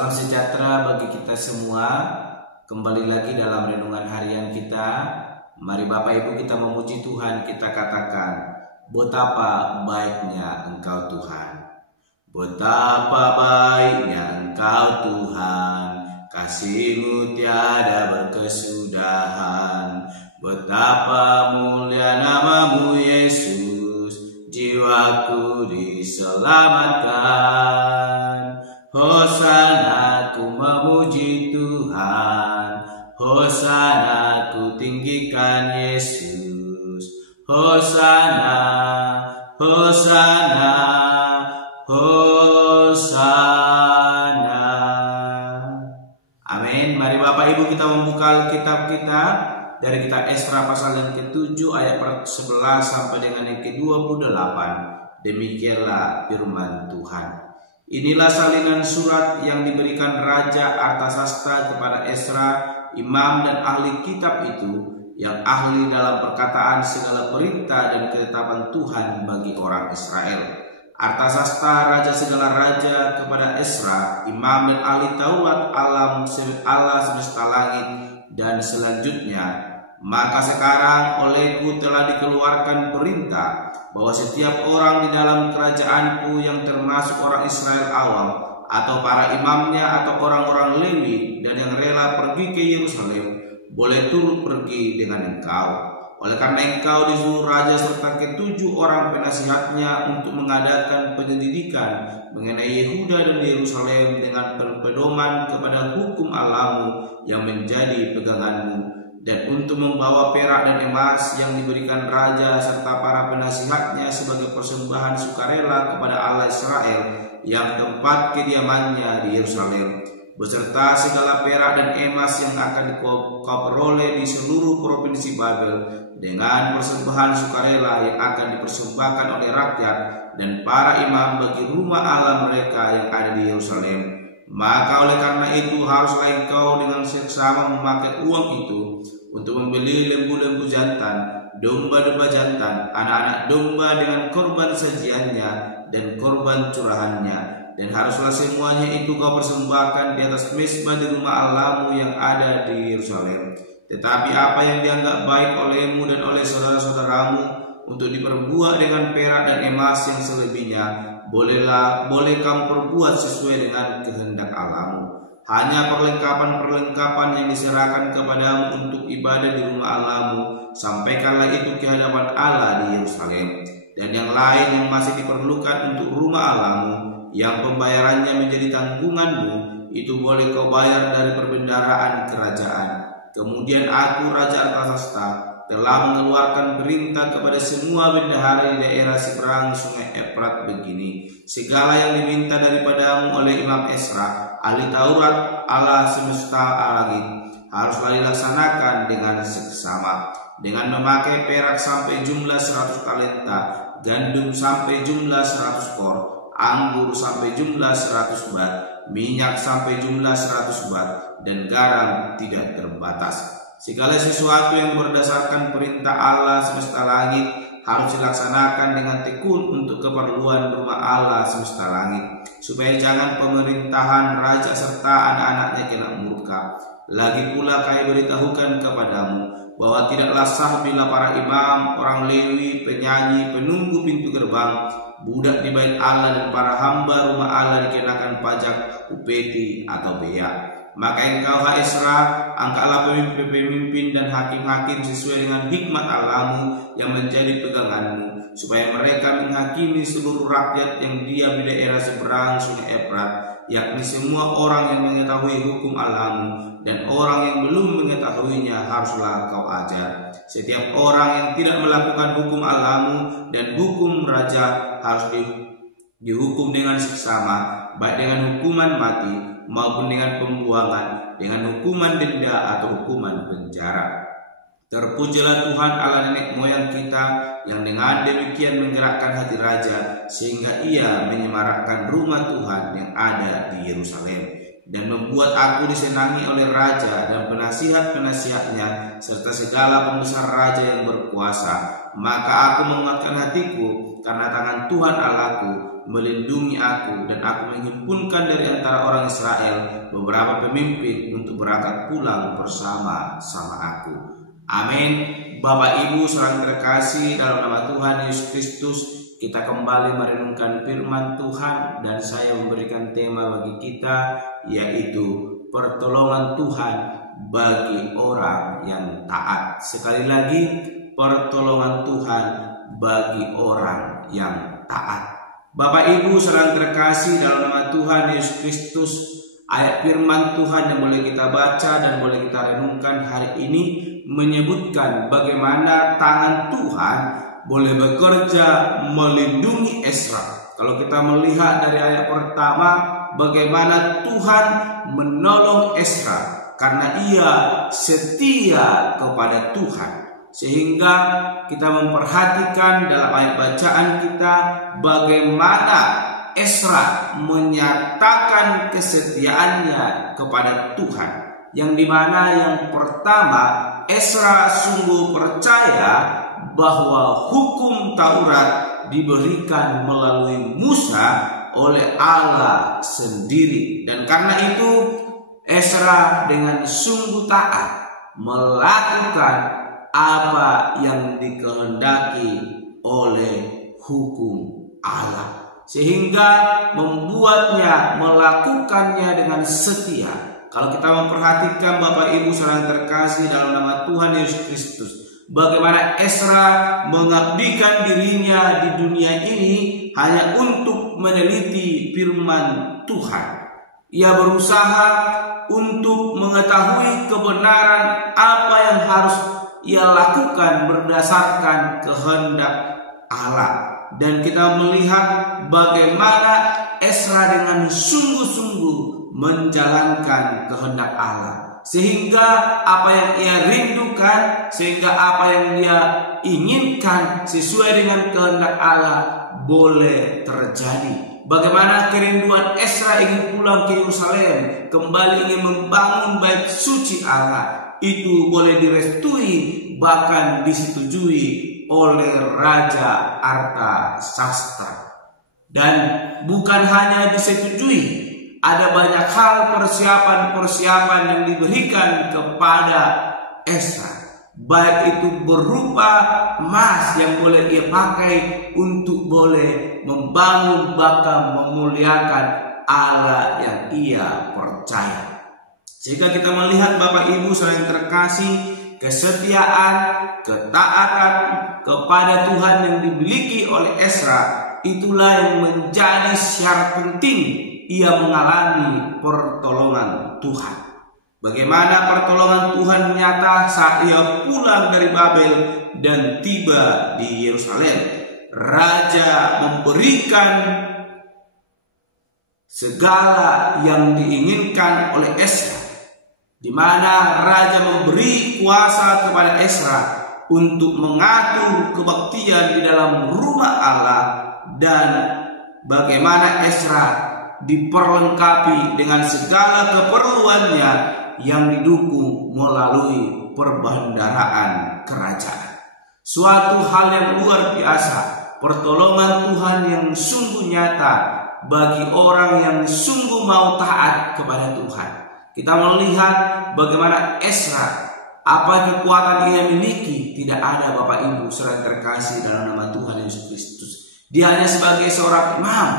Salam sejahtera bagi kita semua. Kembali lagi dalam renungan harian kita. Mari Bapak Ibu kita memuji Tuhan. Kita katakan, betapa baiknya Engkau Tuhan. Betapa baiknya Engkau Tuhan, kasih-Mu tiada berkesudahan. Betapa mulia nama-Mu Yesus, jiwaku diselamatkan. Hosana ku memuji Tuhan, Hosana ku tinggikan Yesus. Hosana, Hosana, Hosana. Amin. Mari Bapak Ibu kita membuka Alkitab kita dari kitab Esra pasal yang ke-7 ayat 11 sampai dengan yang ke-28. Demikianlah firman Tuhan. Inilah salinan surat yang diberikan Raja Artasasta kepada Esra, imam dan ahli kitab itu, yang ahli dalam perkataan segala perintah dan ketetapan Tuhan bagi orang Israel. Artasasta, raja segala raja, kepada Esra, imam dan ahli Taurat Allah semesta langit dan selanjutnya. Maka sekarang olehku telah dikeluarkan perintah bahwa setiap orang di dalam kerajaanku yang termasuk orang Israel awam, atau para imamnya atau orang-orang Lewi dan yang rela pergi ke Yerusalem, boleh turut pergi dengan engkau. Oleh karena engkau disuruh raja serta ke-7 orang penasihatnya untuk mengadakan penyelidikan mengenai Yehuda dan Yerusalem dengan berpedoman kepada hukum Allahmu yang menjadi peganganmu, dan untuk membawa perak dan emas yang diberikan raja serta para penasihatnya sebagai persembahan sukarela kepada Allah Israel yang tempat kediamannya di Yerusalem, beserta segala perak dan emas yang akan kau peroleh di seluruh provinsi Babel, dengan persembahan sukarela yang akan dipersembahkan oleh rakyat dan para imam bagi rumah Allah mereka yang ada di Yerusalem. Maka oleh karena itu haruslah engkau dengan seksama memakai uang itu untuk membeli lembu-lembu jantan, domba-domba jantan, anak-anak domba dengan korban sajiannya dan korban curahannya. Dan haruslah semuanya itu kau persembahkan di atas mezbah di rumah Allahmu yang ada di Yerusalem. Tetapi apa yang dianggap baik olehmu dan oleh saudara-saudaramu untuk diperbuat dengan perak dan emas yang selebihnya, boleh kamu perbuat sesuai dengan kehendak Allahmu. Hanya perlengkapan-perlengkapan yang diserahkan kepadamu untuk ibadah di rumah Allahmu, sampaikanlah itu ke hadapan Allah di Yerusalem. Dan yang lain yang masih diperlukan untuk rumah Allahmu, yang pembayarannya menjadi tanggunganmu, itu boleh kau bayar dari perbendaharaan kerajaan. Kemudian aku, Raja Artasasta, telah mengeluarkan perintah kepada semua bendahara di daerah seberang sungai Efrat begini: segala yang diminta daripadamu oleh Imam Esra, ahli Taurat Allah semesta langit, haruslah dilaksanakan dengan seksama, dengan memakai perak sampai jumlah 100 talenta, gandum sampai jumlah 100 kor, anggur sampai jumlah 100 bat, minyak sampai jumlah 100 bat, dan garam tidak terbatas. Segala sesuatu yang berdasarkan perintah Allah semesta langit harus dilaksanakan dengan tekun untuk keperluan rumah Allah semesta langit, supaya jangan pemerintahan raja serta anak-anaknya kena murka. Lagi pula kami beritahukan kepadamu bahwa tidaklah sah bila para imam, orang Lewi, penyanyi, penunggu pintu gerbang, budak di bait Allah dan para hamba rumah Allah dikenakan pajak, upeti atau bea. Maka engkau, hai Esra, angkatlah pemimpin-pemimpin dan hakim-hakim sesuai dengan hikmat Allahmu yang menjadi peganganmu, supaya mereka menghakimi seluruh rakyat yang diam di daerah seberang sungai Efrat, yakni semua orang yang mengetahui hukum Allahmu, dan orang yang belum mengetahuinya haruslah kau ajar. Setiap orang yang tidak melakukan hukum Allahmu dan hukum raja harus dihukum dengan seksama, baik dengan hukuman mati maupun dengan pembuangan, dengan hukuman denda atau hukuman penjara. Terpujilah Tuhan Allah nenek moyang kita, yang dengan demikian menggerakkan hati raja, sehingga ia menyemarakkan rumah Tuhan yang ada di Yerusalem, dan membuat aku disenangi oleh raja dan penasihat-penasihatnya serta segala pembesar raja yang berkuasa. Maka aku menguatkan hatiku karena tangan Tuhan Allahku, melindungi aku, dan aku menghimpunkan dari antara orang Israel beberapa pemimpin untuk berangkat pulang bersama-sama aku. Amin. Bapak Ibu saudara terkasih, dalam nama Tuhan Yesus Kristus, kita kembali merenungkan firman Tuhan, dan saya memberikan tema bagi kita, yaitu pertolongan Tuhan bagi orang yang taat. Sekali lagi, pertolongan Tuhan bagi orang yang taat. Bapak Ibu saudara terkasih, dalam nama Tuhan Yesus Kristus, ayat firman Tuhan yang boleh kita baca dan boleh kita renungkan hari ini menyebutkan bagaimana tangan Tuhan boleh bekerja melindungi Ezra. Kalau kita melihat dari ayat pertama, bagaimana Tuhan menolong Ezra karena ia setia kepada Tuhan. Sehingga kita memperhatikan dalam ayat bacaan kita bagaimana Ezra menyatakan kesetiaannya kepada Tuhan. Yang dimana yang pertama, Ezra sungguh percaya bahwa hukum Taurat diberikan melalui Musa oleh Allah sendiri. Dan karena itu Ezra dengan sungguh taat melakukan apa yang dikehendaki oleh hukum Allah, sehingga membuatnya melakukannya dengan setia. Kalau kita memperhatikan Bapak Ibu saudara terkasih dalam nama Tuhan Yesus Kristus, bagaimana Ezra mengabdikan dirinya di dunia ini hanya untuk meneliti firman Tuhan. Ia berusaha untuk mengetahui kebenaran apa yang harus ia lakukan berdasarkan kehendak Allah. Dan kita melihat bagaimana Ezra dengan sungguh-sungguh menjalankan kehendak Allah, sehingga apa yang ia rindukan, sehingga apa yang dia inginkan sesuai dengan kehendak Allah boleh terjadi. Bagaimana kerinduan Ezra ingin pulang ke Yerusalem, kembali ingin membangun bait suci Allah, itu boleh direstui, bahkan disetujui oleh Raja Artasasta. Dan bukan hanya disetujui, ada banyak hal persiapan-persiapan yang diberikan kepada Ezra, baik itu berupa emas yang boleh ia pakai untuk boleh membangun bahkan memuliakan Allah yang ia percaya. Sehingga kita melihat Bapak Ibu saudara yang terkasih, kesetiaan, ketaatan kepada Tuhan yang dimiliki oleh Ezra, itulah yang menjadi syarat penting ia mengalami pertolongan Tuhan. Bagaimana pertolongan Tuhan nyata saat ia pulang dari Babel dan tiba di Yerusalem. Raja memberikan segala yang diinginkan oleh Ezra, di mana raja memberi kuasa kepada Ezra untuk mengatur kebaktian di dalam rumah Allah, dan bagaimana Ezra diperlengkapi dengan segala keperluannya yang didukung melalui perbendaharaan kerajaan. Suatu hal yang luar biasa, pertolongan Tuhan yang sungguh nyata bagi orang yang sungguh mau taat kepada Tuhan. Kita melihat bagaimana Ezra, apa kekuatan ia miliki tidak ada Bapak Ibu saudara terkasih dalam nama Tuhan Yesus Kristus. Dia hanya sebagai seorang imam,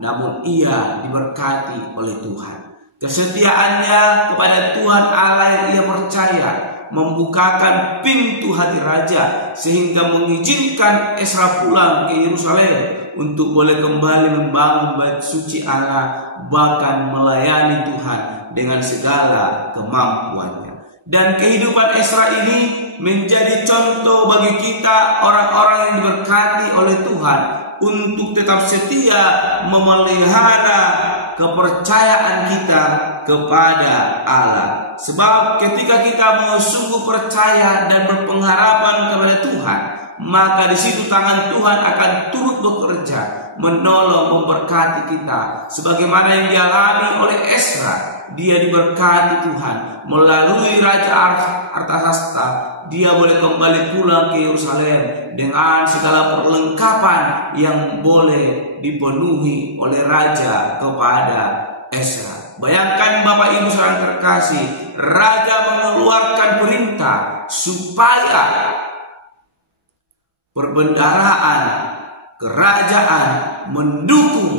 namun ia diberkati oleh Tuhan. Kesetiaannya kepada Tuhan Allah yang ia percaya membukakan pintu hati raja, sehingga mengizinkan Ezra pulang ke Yerusalem untuk boleh kembali membangun bait suci Allah, bahkan melayani Tuhan dengan segala kemampuannya. Dan kehidupan Ezra ini menjadi contoh bagi kita orang-orang yang diberkati oleh Tuhan untuk tetap setia memelihara kepercayaan kita kepada Allah. Sebab ketika kita sungguh percaya dan berpengharapan kepada Tuhan, maka di situ tangan Tuhan akan turut bekerja, menolong, memberkati kita, sebagaimana yang dialami oleh Ezra. dia diberkati Tuhan. Melalui Raja Artasasta, dia boleh kembali pulang ke Yerusalem dengan segala perlengkapan yang boleh dipenuhi oleh Raja kepada Ezra. Bayangkan Bapak Ibu saudara terkasih, Raja mengeluarkan perintah supaya perbendaharaan kerajaan mendukung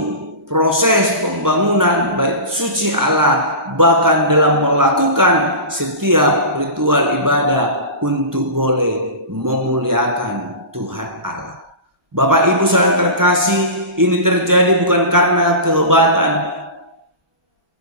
proses pembangunan bait suci Allah, bahkan dalam melakukan setiap ritual ibadah untuk boleh memuliakan Tuhan Allah. Bapak Ibu saudara terkasih, ini terjadi bukan karena kehebatan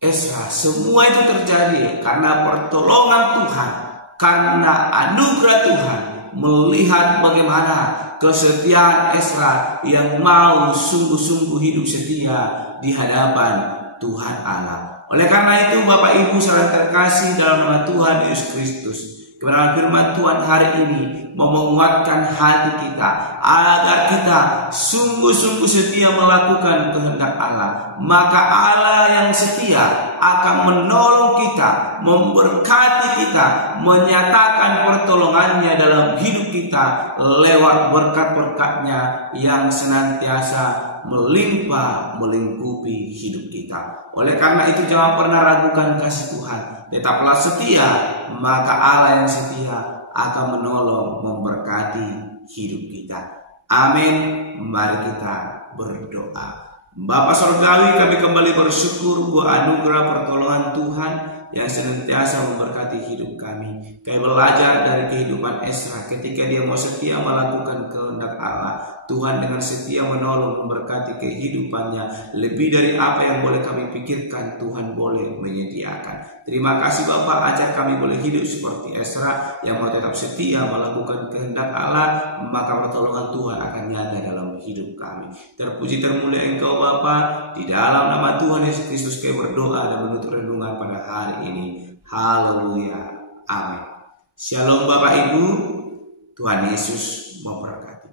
Ezra. Semua itu terjadi karena pertolongan Tuhan, karena anugerah Tuhan, melihat bagaimana kesetiaan Ezra yang mau sungguh-sungguh hidup setia di hadapan Tuhan Allah. Oleh karena itu Bapak Ibu saudara terkasih dalam nama Tuhan Yesus Kristus, kebenaran firman Tuhan hari ini mau menguatkan hati kita agar kita sungguh-sungguh setia melakukan kehendak Allah. Maka Allah yang setia akan menolong kita, memberkati kita, menyatakan pertolongannya dalam hidup kita lewat berkat-berkatnya yang senantiasa melimpah melingkupi hidup kita. Oleh karena itu jangan pernah ragukan kasih Tuhan, tetaplah setia, maka Allah yang setia akan menolong, memberkati hidup kita. Amin. Mari kita berdoa. Bapa Surgawi, kami kembali bersyukur buat anugerah pertolongan Tuhan yang senantiasa memberkati hidup kami. Kami belajar dari kehidupan Ezra ketika dia mau setia melakukan kehendak Allah. Tuhan dengan setia menolong, memberkati kehidupannya. Lebih dari apa yang boleh kami pikirkan, Tuhan boleh menyediakan. Terima kasih Bapak, ajar kami boleh hidup seperti Ezra yang mau tetap setia melakukan kehendak Allah, maka pertolongan Tuhan akan nyata dalam hidup kami. Terpuji termulia Engkau Bapa, di dalam nama Tuhan Yesus Kristus kami berdoa dan menutup renungan pada hari ini. Haleluya. Amin. Shalom Bapak Ibu, Tuhan Yesus memberkati.